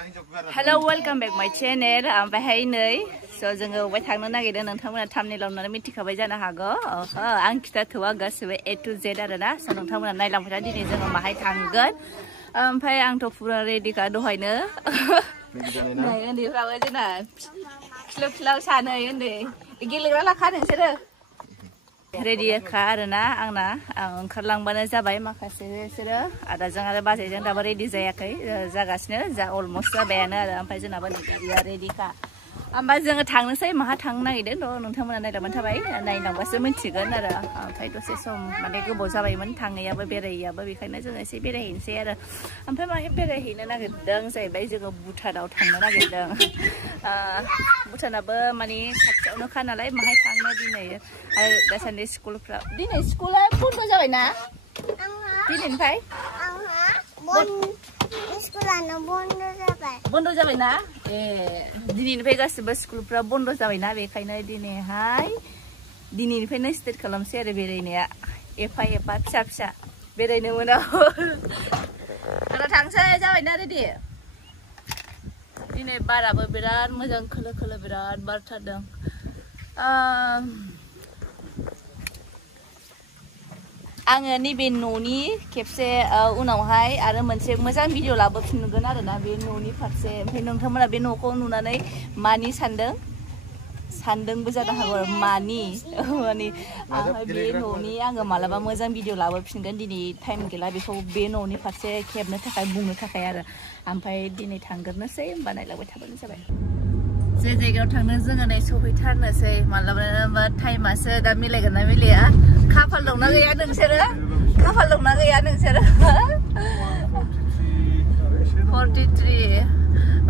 Hello, welcome back my channel. Oमफ्राय नै जोङो अबाय थांनो नागिरदों नोंथांमोना थाम्बनेइलाव नुनानै मिथिखाबाय जानो हागौ। आं खिथाथ'वा गासिबो A to Z आरोना। नोंथांमोना नायलांबाय था दिनै जोङो माहाय थांगोन। ओमफ्राय आंथ' फुरा रेडिखा दहायनो। नै उन्दैफ्राबो जोंना फिलौ सानै उन्दै गेलेग्रा लाखा नोंसोरो। रेडिखा आरोना आंना ओंखारलांबानो जाबाय माखासे बिसोरो आदाजों आरो बाजैजों दाबो रेडि जायाखै जागासिनो अलमोस्ट जाबायानो आरो ओमफ्राय जोंनाबो नै रेडिखा ओमफ्राय जोङो थांनोसै माहा थांनो नागिरदों नोंथांमोना नायलांबानो थाबाय नायलांबासो मिन्थिगोन आरो ओमफ्राय दसे सम माने गोबाव जाबायमोन थाङैयाबो बेरायैयाबो बेखायनो जों एसे बेरायहैनोसै आरो ओमफ्राय माहाय बेरायहैनो नागिरदों जाहैबाय जोङो भुटानाव थांनो नागिरदों भुटानाबो माने खाथियावनोखा नालाय माहाय थांनो दिनै आरो दासान्दि स्कुलफ्रा दिनै स्कुला बन्द जाबायना दिनैनिफ्राय स्कुलानो बन्द जाबायना ए दिनैनिफ्राय गासिबो स्कुलफ्रा बन्द जाबायना बेखायनो दिनैनिफ्रायनो स्टार्ट खालामसै आरो बेरायनाया एफा फिसा फिसा बेरायनो मोना आरो थांसै जाबायना रेडि दिनै बाराबो बिराद मोजां खोलो खोलो बिराद बारथारदों आङो नैबे न'नि खेबसे उनावहाय आरो मोनसे मोजां भिडिअ लाबोफिनगोन आरोना बे न'नि फारसे ओमफ्राय नोंथांमोना बे न'खौ नुनानै मानि सानदोंबो जानो हागौ मानि माने बे न'नि आङो मालाबा मोजां भिडिअ लाबोफिनगोन दिनै टाइम गैला बेखौ बे न'नि फारसे खेबनो थाखाय बुंनो थाखाय आरो ओमफ्राय दिनै थांग्रोनोसै होमबा नायलांबाय थाबानो जाबाय जे जायगायाव थांनो जोङो नै सफैथारनोसै मालाबा टाइमासो दा मिलायगोन ना मिलाया खाफाल दंना गैया नोंसोरो 43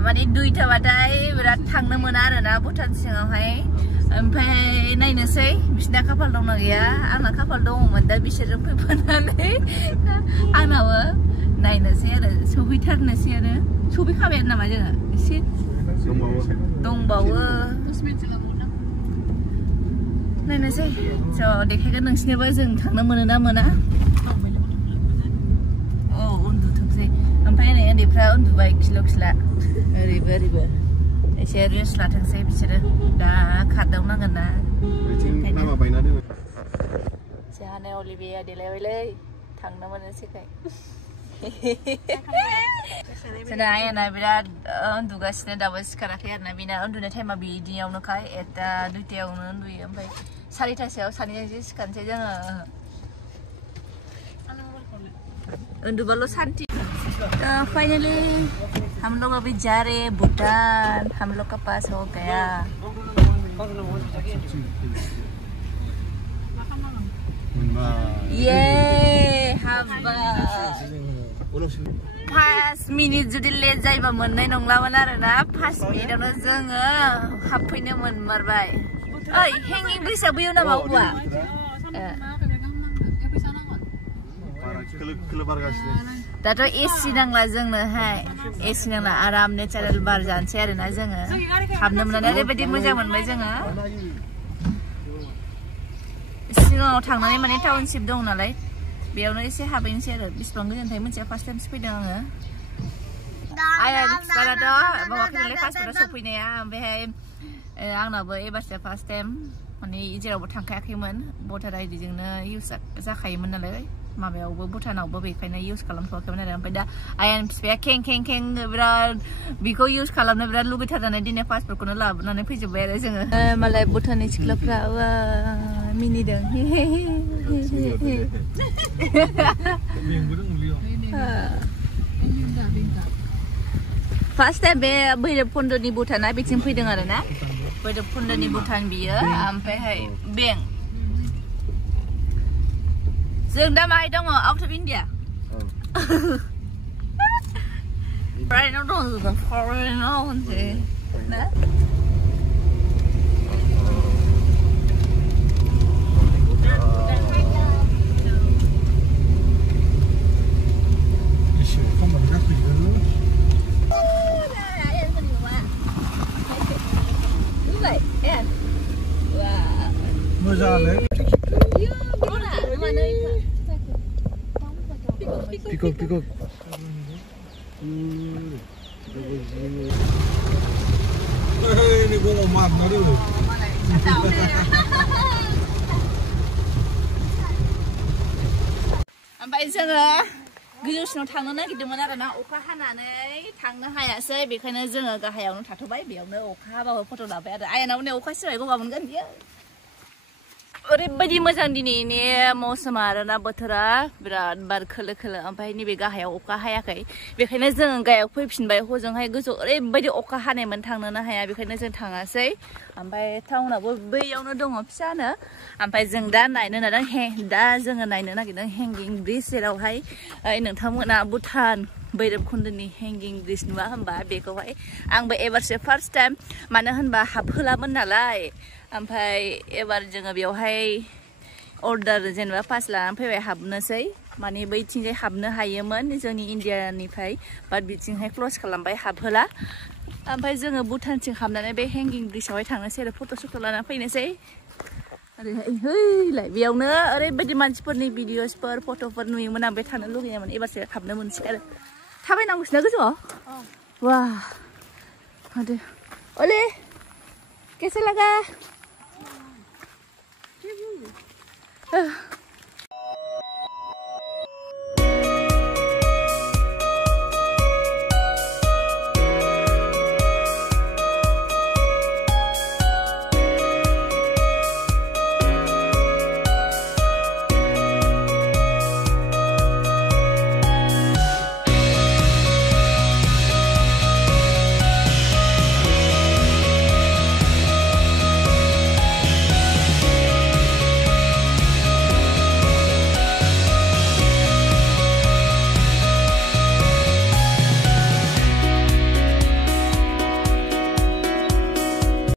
माने दुइथाबाथाय बिराद थांनो मोना आरोना भुटान सिङावहाय ओमफ्राय नायनोसै बिसिना खाफाल दंना गैया आंना खाफाल दङमोन दा बिसोरजों फैफानानै आंनाबो नायनोसै आरो सफैथारनोसै आरो सफैखाबायानो नामा जोङो एसे दंबावो नायनोसै देखायगोन नोंसिनोबो जों थांनो मोनो ना मोना औ उन्दुथोंसै ओमफ्राय नै उन्दैफ्रा उन्दुबाय खिला ओरैबो एसे रेस्ट लाथोंसै बिसोरो दा खारदावनांगोन ना जोंहा नै अलिभिया देलायबायलै थांनो मोनोसैखाय जोंना आइयाना बिराद उन्दुगासिनो दाबो सिखाराखै आरोना बेना उन्दुनाय टाइमा बिदियावनोखा 1-2 उन्दुयो ओमफ्राय 4थासोआव सानैजों सिखारनोसै जोङो उन्दुबाल' सान्ति फाइनली हम लोग अभी जा रहे हैं भूटान हम लोग का पास हो गया ये हाबा 5 मिनिट जुदि लेट जायोबा मोननाय नंलामोन आरोना 5 मिनिटावनो जोङो हाबफैनो मोनमारबाय ओइ हेंगिं ब्रिजआ बैयाव नामा अबा दाथ' एसि नांला जोंनोहाय एसि नांला आराम नेचारेल बार जानोसै आरोना जोङो हाबनो मोननानै ओरैबायदि मोजां मोनबाय जोङो सिगाङाव थांनानै माने टाउनशिप दं नालाय बेयावनो एसे हाबैनोसै आरो बिसिबां गोजानथाय मोनथिया फार्स्ट टाइमसो फैदों आङो आइया फिफानाथ' माबाफोरलाय पासपर्टआव सफैनाया ओमफ्रायहाय आंनाबो एबारसो फार्स्ट टाइम माने जेरावबो थांखायाखैमोन भटार आइडिजोंनो इउज जाखायोमोन नालाय माबायावबो भुटानावबो बेखायनो इउज खालामथ'वाखैमोन आरो ओमफ्राय दा आइयानि फिफाया खें बिराद बेखौ इउज खालामनो बिराद लुबैथारनानै दिनै पासपर्टखौनो लाबोनानै फैजोब्बाय आरो जोङो मालाय भुटाननि सिख्लाफ्रा मिनिदों फार्स्ट टाइम बे भैरबकुन्दनि भुटाना बिथिं फैदों आरो ना भैरबकुन्दनि भुटान बियो ओमफ्रायहाय बेंक जों दा माहाय दङ आउट अफ इन्डिया फरेनाव दङ जों फरेनाव होनसै ना Pikok Ini gua mau makan dulu. ओमफ्राय जोङो गोजौसिनाव थांनो नागिरदोंमोन आरोना अखा हानानै थांनो हायासै बेखायनो जोङो गाहायावनो थाथ'बाय बेयावनो अखा हाबाबो फट' लाबाय आरो आयनाव नै अखा सिबाय गगा मोनगोन बियो ओरैबायदि मोजां दिनैनि मौसमा आरोना बोथोरा बिराद बार खोलो खोलो ओमफ्राय नैबे गाहायाव अखा हायाखै बेखायनो जों गाहायाव फैफिनबाय हजोंहाय गोजौ ओरैबायदि अखा हानायमोन थांनोनो हाया बेखायनो जों थाङासै ओमफ्राय टाउनाबो बैयावनो दङ फिसानो ओमफ्राय जों दा नायनो नागिरदों हेंगिं ब्रिज जेरावहाय नोंथांमोना भुटान भैरबकुन्दनि हेंगिं ब्रिज नुवा होनबा बेखौहाय आंबो एबारसो फार्स्ट टाइम मानो होनबा हाबहोलामोन नालाय ओमफ्राय एबार जोङो बेवहाय अर्डार जेनेबा पास लानानै फैबाय हाबनोसै माने बैथिंजाय हाबनो हायोमोन जोंनि इन्डियानिफ्राय बाट बिथिंहाय क्ल'ज खालामबाय हाबहोला ओमफ्राय जोङो भुटानथिं हाबनानै बे हेंगिं ब्रिजआवहाय थांनोसै आरो फट' लानानै फैनोसै ओरैहाय हैलाय बेयावनो ओरैबायदि मानसिफोरनि भिडिअसफोर फट'फोर नुयोमोन आं बे थांनो लुगैयोमोन एबारसो हाबनो मोनसै आरो थाबायनांगौसो ना गोजौआव वा माथो अले कैसा लगा